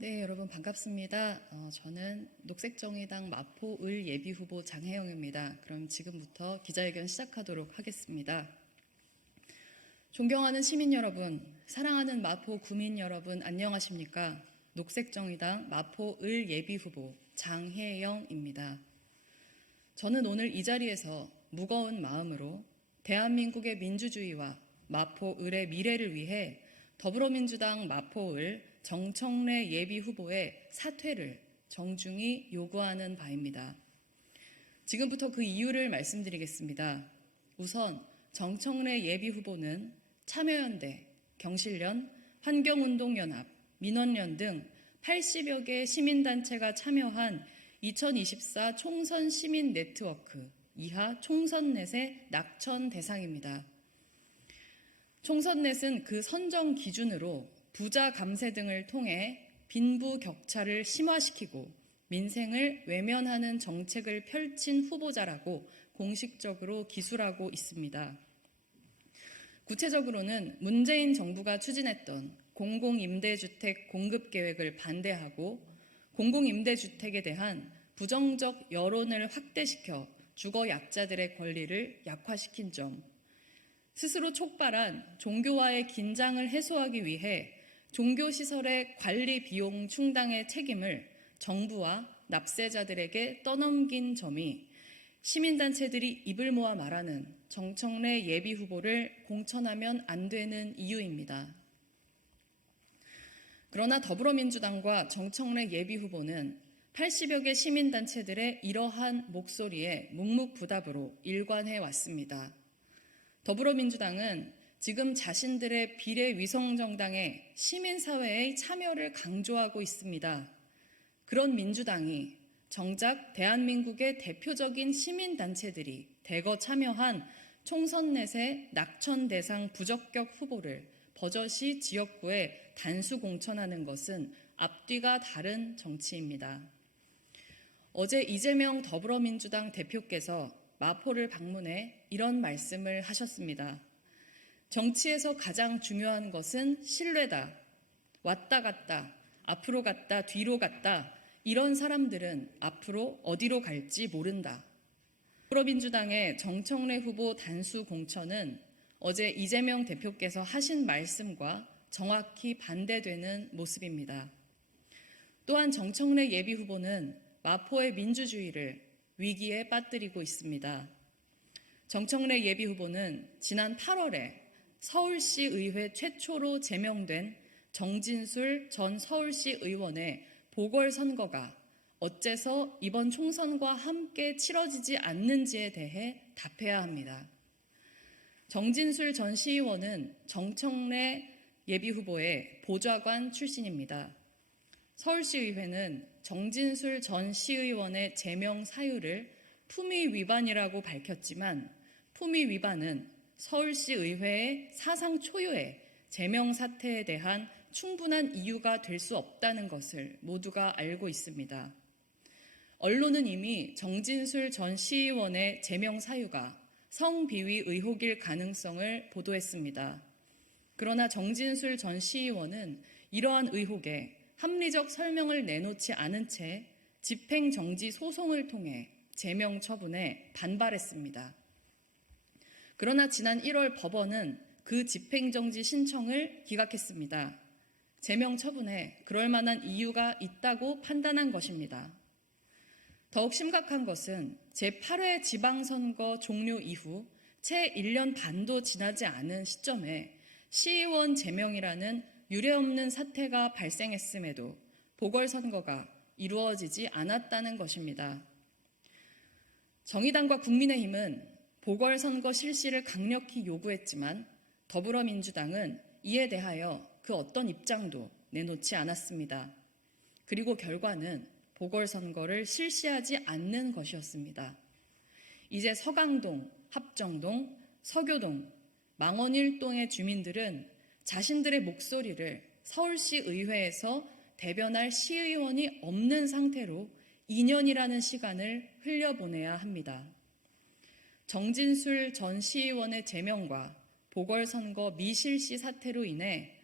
네, 여러분 반갑습니다. 저는 녹색정의당 마포을 예비후보 장혜영입니다. 그럼 지금부터 기자회견 시작하도록 하겠습니다. 존경하는 시민 여러분, 사랑하는 마포 구민 여러분, 안녕하십니까? 녹색정의당 마포을 예비후보 장혜영입니다. 저는 오늘 이 자리에서 무거운 마음으로 대한민국의 민주주의와 마포을의 미래를 위해 더불어민주당 마포을 정청래 예비후보의 사퇴를 정중히 요구하는 바입니다. 지금부터 그 이유를 말씀드리겠습니다. 우선 정청래 예비후보는 참여연대, 경실련, 환경운동연합, 민원련 등 80여 개 시민단체가 참여한 2024 총선 시민 네트워크 이하 총선넷의 낙천 대상입니다. 총선넷은 그 선정 기준으로 부자 감세 등을 통해 빈부 격차를 심화시키고 민생을 외면하는 정책을 펼친 후보자라고 공식적으로 기술하고 있습니다. 구체적으로는 문재인 정부가 추진했던 공공임대주택 공급 계획을 반대하고 공공임대주택에 대한 부정적 여론을 확대시켜 주거 약자들의 권리를 약화시킨 점, 스스로 촉발한 종교와의 긴장을 해소하기 위해 종교시설의 관리 비용 충당의 책임을 정부와 납세자들에게 떠넘긴 점이 시민단체들이 입을 모아 말하는 정청래 예비후보를 공천하면 안 되는 이유입니다. 그러나 더불어민주당과 정청래 예비후보는 80여 개 시민단체들의 이러한 목소리에 묵묵부답으로 일관해 왔습니다. 더불어민주당은 지금 자신들의 비례위성정당의 시민사회의 참여를 강조하고 있습니다. 그런 민주당이 정작 대한민국의 대표적인 시민단체들이 대거 참여한 총선넷의 낙천대상 부적격 후보를 버젓이 지역구에 단수 공천하는 것은 앞뒤가 다른 정치입니다. 어제 이재명 더불어민주당 대표께서 마포를 방문해 이런 말씀을 하셨습니다. 정치에서 가장 중요한 것은 신뢰다. 왔다 갔다, 앞으로 갔다, 뒤로 갔다. 이런 사람들은 앞으로 어디로 갈지 모른다. 더불어민주당의 정청래 후보 단수 공천은 어제 이재명 대표께서 하신 말씀과 정확히 반대되는 모습입니다. 또한 정청래 예비후보는 마포의 민주주의를 위기에 빠뜨리고 있습니다. 정청래 예비후보는 지난 8월에 서울시 의회 최초로 제명된 정진술 전 서울시 의원의 보궐선거가 어째서 이번 총선과 함께 치러지지 않는지에 대해 답해야 합니다. 정진술 전 시의원은 정청래 예비후보의 보좌관 출신입니다. 서울시의회는 정진술 전 시의원의 제명 사유를 품위 위반이라고 밝혔지만 품위 위반은 서울시의회의 사상 초유의 제명 사태에 대한 충분한 이유가 될 수 없다는 것을 모두가 알고 있습니다. 언론은 이미 정진술 전 시의원의 제명 사유가 성비위 의혹일 가능성을 보도했습니다. 그러나 정진술 전 시의원은 이러한 의혹에 합리적 설명을 내놓지 않은 채 집행정지 소송을 통해 제명 처분에 반발했습니다. 그러나 지난 1월 법원은 그 집행정지 신청을 기각했습니다. 제명 처분에 그럴 만한 이유가 있다고 판단한 것입니다. 더욱 심각한 것은 제8회 지방선거 종료 이후 채 1년 반도 지나지 않은 시점에 시의원 제명이라는 유례없는 사태가 발생했음에도 보궐선거가 이루어지지 않았다는 것입니다. 정의당과 국민의힘은 보궐선거 실시를 강력히 요구했지만 더불어민주당은 이에 대하여 그 어떤 입장도 내놓지 않았습니다. 그리고 결과는 보궐선거를 실시하지 않는 것이었습니다. 이제 서강동, 합정동, 서교동, 망원일동의 주민들은 자신들의 목소리를 서울시 의회에서 대변할 시의원이 없는 상태로 2년이라는 시간을 흘려보내야 합니다. 정진술 전 시의원의 제명과 보궐선거 미실시 사태로 인해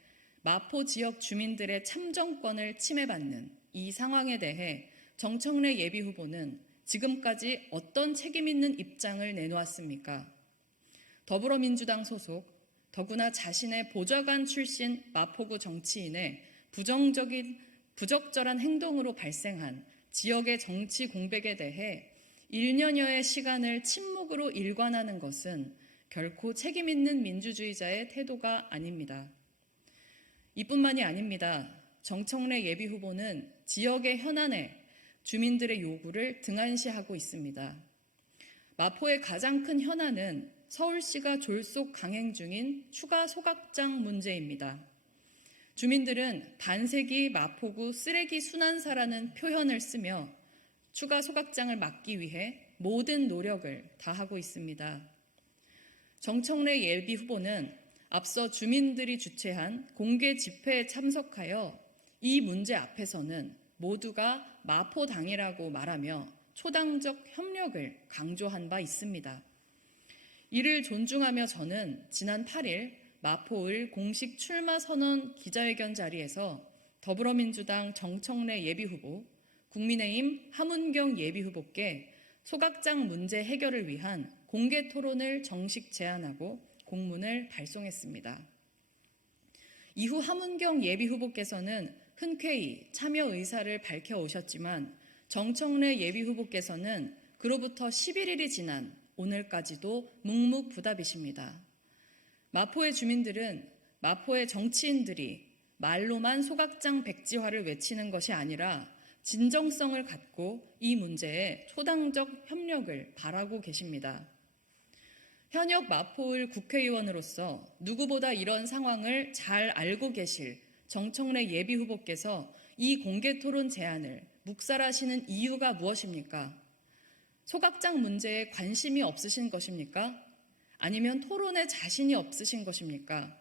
마포 지역 주민들의 참정권을 침해받는 이 상황에 대해 정청래 예비후보는 지금까지 어떤 책임 있는 입장을 내놓았습니까? 더불어민주당 소속, 더구나 자신의 보좌관 출신 마포구 정치인의 부적절한 행동으로 발생한 지역의 정치 공백에 대해 1년여의 시간을 침묵으로 일관하는 것은 결코 책임 있는 민주주의자의 태도가 아닙니다. 이뿐만이 아닙니다. 정청래 예비후보는 지역의 현안에 주민들의 요구를 등한시하고 있습니다. 마포의 가장 큰 현안은 서울시가 졸속 강행 중인 추가 소각장 문제입니다. 주민들은 반세기 마포구 쓰레기 순환사라는 표현을 쓰며 추가 소각장을 막기 위해 모든 노력을 다하고 있습니다. 정청래 예비후보는 앞서 주민들이 주최한 공개 집회에 참석하여 이 문제 앞에서는 모두가 마포당이라고 말하며 초당적 협력을 강조한 바 있습니다. 이를 존중하며 저는 지난 8일 마포을 공식 출마 선언 기자회견 자리에서 더불어민주당 정청래 예비후보, 국민의힘 하문경 예비후보께 소각장 문제 해결을 위한 공개 토론을 정식 제안하고 공문을 발송했습니다. 이후 하문경 예비후보께서는 흔쾌히 참여 의사를 밝혀오셨지만 정청래 예비후보께서는 그로부터 11일이 지난 오늘까지도 묵묵부답이십니다. 마포의 주민들은 마포의 정치인들이 말로만 소각장 백지화를 외치는 것이 아니라 진정성을 갖고 이 문제에 초당적 협력을 바라고 계십니다. 현역 마포을 국회의원으로서 누구보다 이런 상황을 잘 알고 계실 정청래 예비후보께서 이 공개토론 제안을 묵살하시는 이유가 무엇입니까? 소각장 문제에 관심이 없으신 것입니까? 아니면 토론에 자신이 없으신 것입니까?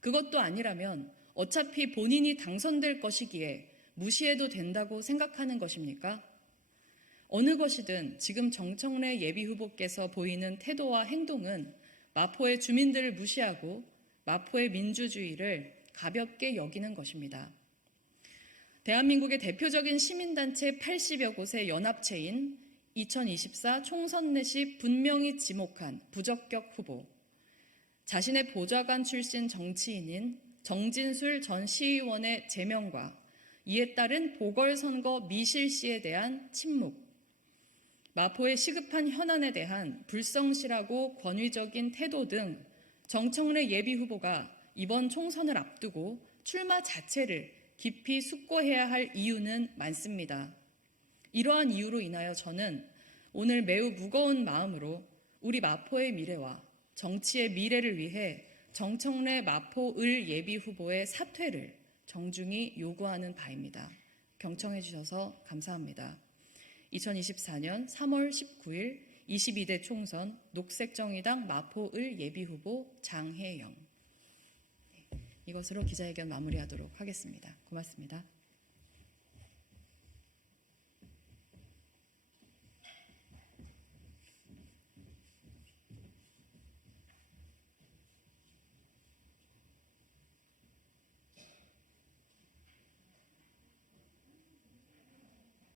그것도 아니라면 어차피 본인이 당선될 것이기에 무시해도 된다고 생각하는 것입니까? 어느 것이든 지금 정청래 예비후보께서 보이는 태도와 행동은 마포의 주민들을 무시하고 마포의 민주주의를 가볍게 여기는 것입니다. 대한민국의 대표적인 시민단체 80여 곳의 연합체인 2024 총선 내시 분명히 지목한 부적격 후보, 자신의 보좌관 출신 정치인인 정진술 전 시의원의 제명과 이에 따른 보궐선거 미실시에 대한 침묵, 마포의 시급한 현안에 대한 불성실하고 권위적인 태도 등 정청래 예비후보가 이번 총선을 앞두고 출마 자체를 깊이 숙고해야 할 이유는 많습니다. 이러한 이유로 인하여 저는 오늘 매우 무거운 마음으로 우리 마포의 미래와 정치의 미래를 위해 정청래 마포을 예비후보의 사퇴를 정중히 요구하는 바입니다. 경청해 주셔서 감사합니다. 2024년 3월 19일 22대 총선 녹색정의당 마포을 예비후보 장혜영. 이것으로 기자회견 마무리하도록 하겠습니다. 고맙습니다.